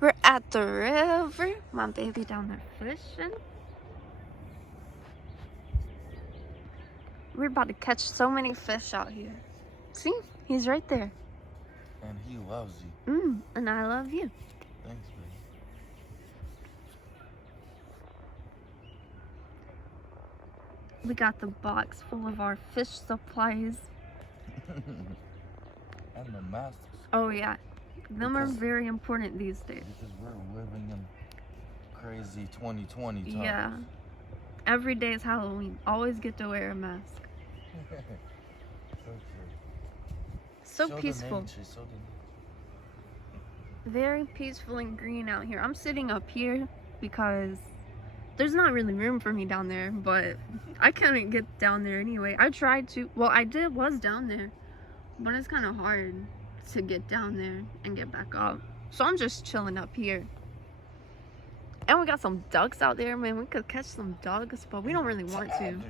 We're at the river. My baby down there fishing. We're about to catch so many fish out here. See? He's right there. And he loves you. And I love you. Thanks, baby. We got the box full of our fish supplies. And the masks. Oh yeah. Them are very important these days. Because we're living in crazy 2020 times. Yeah. Every day is Halloween. Always get to wear a mask. So peaceful. Very peaceful and green out here. I'm sitting up here because there's not really room for me down there, but I couldn't get down there anyway. I tried to. Well, was down there, but it's kind of hard to get down there and get back up. So I'm just chilling up here. And we got some ducks out there, man. We could catch some ducks, but we don't really want to.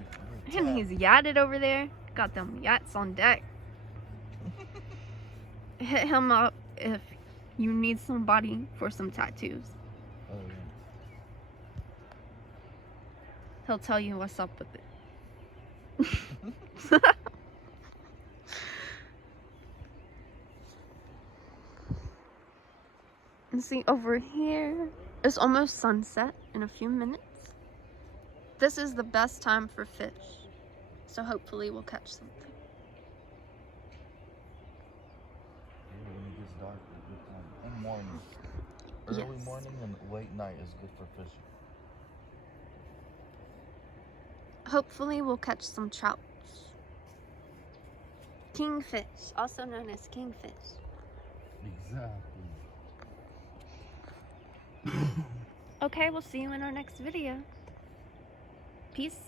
And he's yatted over there. Got them yats on deck. Hit him up if you need somebody for some tattoos. Oh, yeah. He'll tell you what's up with it. And see, over here, it's almost sunset in a few minutes. This is the best time for fish. So hopefully we'll catch something. Yeah, when it gets dark, it's a good time. And morning. Early morning and late night is good for fishing. Hopefully we'll catch some trouts. Kingfish, also known as kingfish. Exactly. Okay, we'll see you in our next video. Peace.